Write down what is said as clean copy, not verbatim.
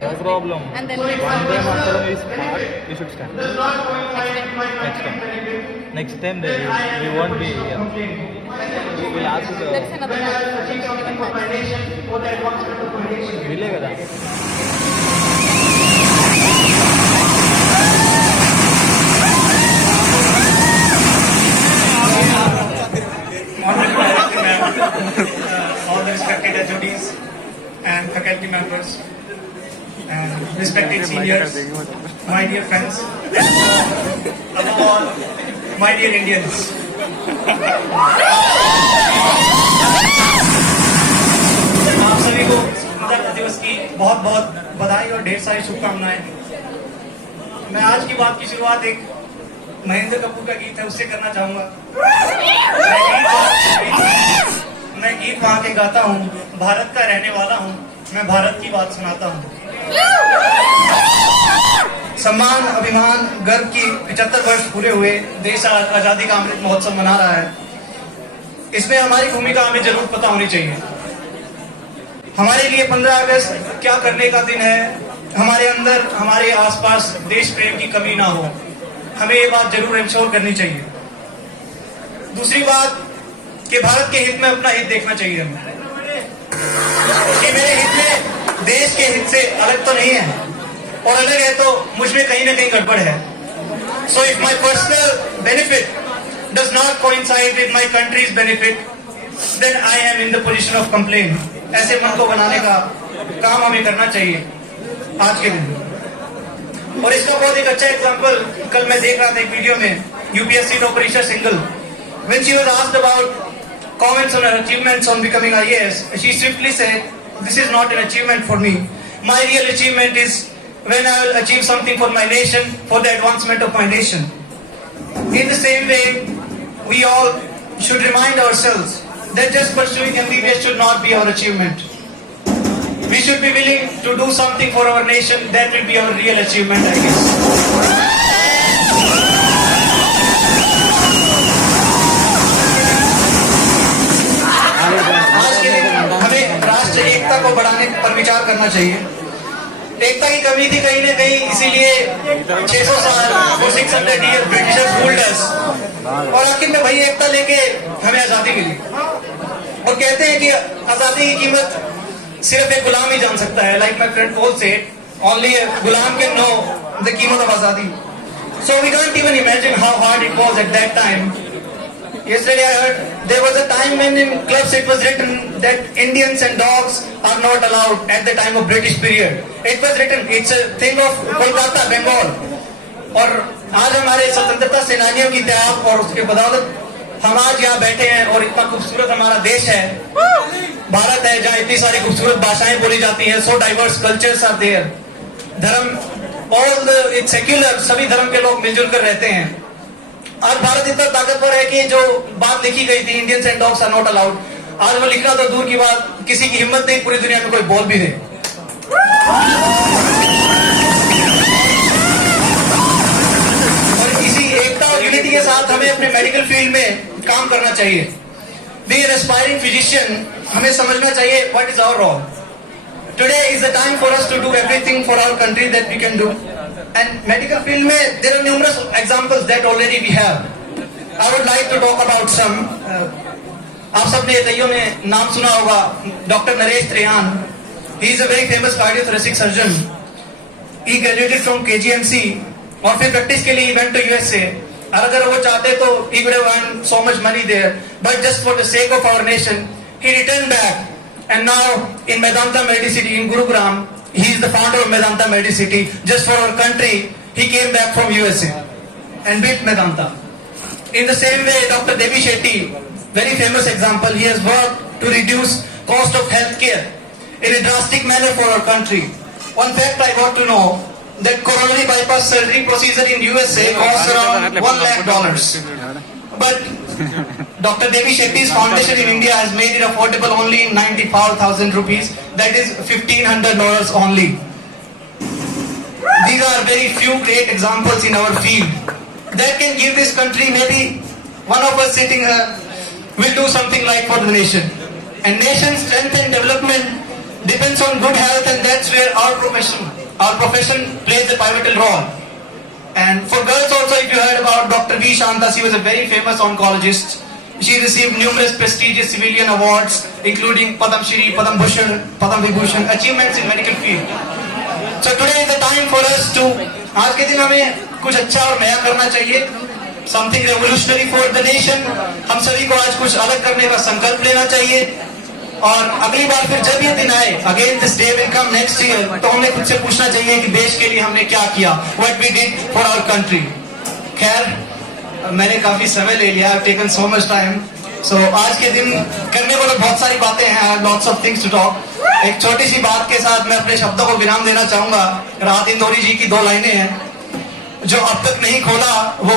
No problem. And then One next time time. after we start, we should stand. Next time. Next time we won't be here. We will ask the That's another match. వీళ్ళే కదా. Honorable Director Ma'am, all the respected HODs and faculty members, and respected seniors, my dear friends, above all, my dear Indians. आप सभी को गणतंत्र दिवस की बहुत बहुत बधाई और ढेर सारी शुभकामनाएं। मैं आज की बात की शुरुआत एक महेंद्र कपूर का गीत है उससे करना चाहूंगा। मैं गीत वहां के गाता हूँ, भारत का रहने वाला हूँ, मैं भारत की बात सुनाता हूँ। सम्मान, अभिमान, गर्व की 75 वर्ष पूरे हुए, देश आजादी का अमृत महोत्सव मना रहा है। इसमें हमारी भूमिका हमें जरूर पता होनी चाहिए। हमारे लिए 15 अगस्त क्या करने का दिन है, हमारे अंदर, हमारे आसपास देश प्रेम की कमी ना हो, हमें ये बात जरूर इंश्योर करनी चाहिए। दूसरी बात कि भारत के हित में अपना हित देखना चाहिए हमें, कि मेरे हित में देश के हित से अलग तो नहीं है, और अलग है तो मुझ में कहीं ना कहीं गड़बड़ है। So if my personal benefit does not coincide with my country's benefit, then I am in the position of complain. ऐसे मन को बनाने का काम हमें करना चाहिए आज के दिन। और इसका बहुत एक अच्छा एग्जांपल कल मैं देख रहा था एक वीडियो में, UPSC topper single, when she was asked about comments on her achievements on becoming IAS, she swiftly said, "This is not an achievement for me. My real achievement is when I will achieve something for my nation, for the advancement of my nation." In the same way, we all should remind ourselves that just pursuing MBBS should not be our achievement. We should be willing to do something for our nation. That will be our real achievement, I guess. आज के दिन हमें राष्ट्र एकता को बढ़ाने पर विचार करना चाहिए। एकता की कमी थी कहीं न कहीं, इसीलिए 600 साल और 600 ईयर ब्रिटिशर्स रूल्ड अस, और आखिर में वही एकता लेके हमें आजादी मिली। और कहते हैं कि आजादी की कीमत सिर्फ एक गुलाम ही जान सकता है। Like my friend Paul said, only a गुलाम कैन नो द कीमत ऑफ आजादी। So we can't even imagine how hard it was at that time. Yesterday I heard there was a time when in clubs it was written that Indians and dogs are not allowed at the time of British period. It was written, it's a thing of Kolkata, Bengal. और आज हमारे स्वतंत्रता सेनानियों की त्याग और उसके बदौलत हम आज यहाँ बैठे हैं, और इतना खूबसूरत हमारा देश है, भारत है, जहाँ इतनी सारी खूबसूरत भाषाएं बोली जाती हैं, so diverse cultures are there. धर्म, all the it's secular, सभी धर्म के लोग मिलजुल कर रहते हैं। आज भारत इतना ताकतवर है कि जो बात लिखी गई थी, Indians and dogs are not allowed, आज वो लिखना तो दूर की बात, किसी की हिम्मत नहीं पूरी दुनिया में कोई बोल भी दे। और इसी एकता और यूनिटी के साथ हमें अपने मेडिकल फील्ड में काम करना चाहिए। बी एन एस्पायरिंग फिजिशियन, हमें समझना चाहिए what is our role. Today is the time for us to do everything for our country that we can do. And medical field में there are numerous examples that already we have. I would like to talk about some. आप सबने कईयों में नाम सुना होगा, doctor Naresh Trehan. He is a very famous cardiothoracic surgeon. He graduated from KGMC और फिर प्रैक्टिस के लिए he went to USA. और अगर वो चाहते तो he would have earned so much money there. But just for the sake of our nation, he returned back. And now in Medanta Medicity in Gurugram, he is the founder of Medanta Medicity. Just for our country, he came back from USA and built Medanta. In the same way, Dr. Devi Shetty, very famous example, he has worked to reduce cost of healthcare in a drastic manner for our country. One fact I got to know, that coronary bypass surgery procedure in USA costs around $1 lakh. But Dr. Devi Shetty's foundation in India has made it affordable only in 94,000 rupees. That is $1,500 only. These are very few great examples in our field that can give this country, maybe one of us sitting here will do something like for the nation. And nation's strength and development depends on good health, and that's where our profession our profession plays a pivotal role. And for girls also, if you heard about Dr. V. Shanta, she was a very famous oncologist. She received numerous prestigious civilian awards, including Padam Shri, Padam Bhushan, Padam Vibhushan, achievements in medical field. So today is the time for us to, आज के दिन हमें कुछ अच्छा और नया करना चाहिए, something revolutionary for the nation. हम सभी को आज कुछ अलग करने का संकल्प लेना चाहिए, और अगली बार फिर जब ये दिन आए, again this day will come next year, तो हमें खुद से पूछना चाहिए कि देश के लिए हमने क्या किया, what we did for our country. खैर, मैंने काफी समय ले लिया, I've taken so much time. So आज के दिन करने को तो बहुत सारी बातें हैं, I have lots of things to talk. एक छोटी सी बात के साथ मैं अपने शब्दों को विराम देना चाहूंगा. राहत इंदौरी जी की 2 लाइनें हैं, जो अब तक नहीं खोला वो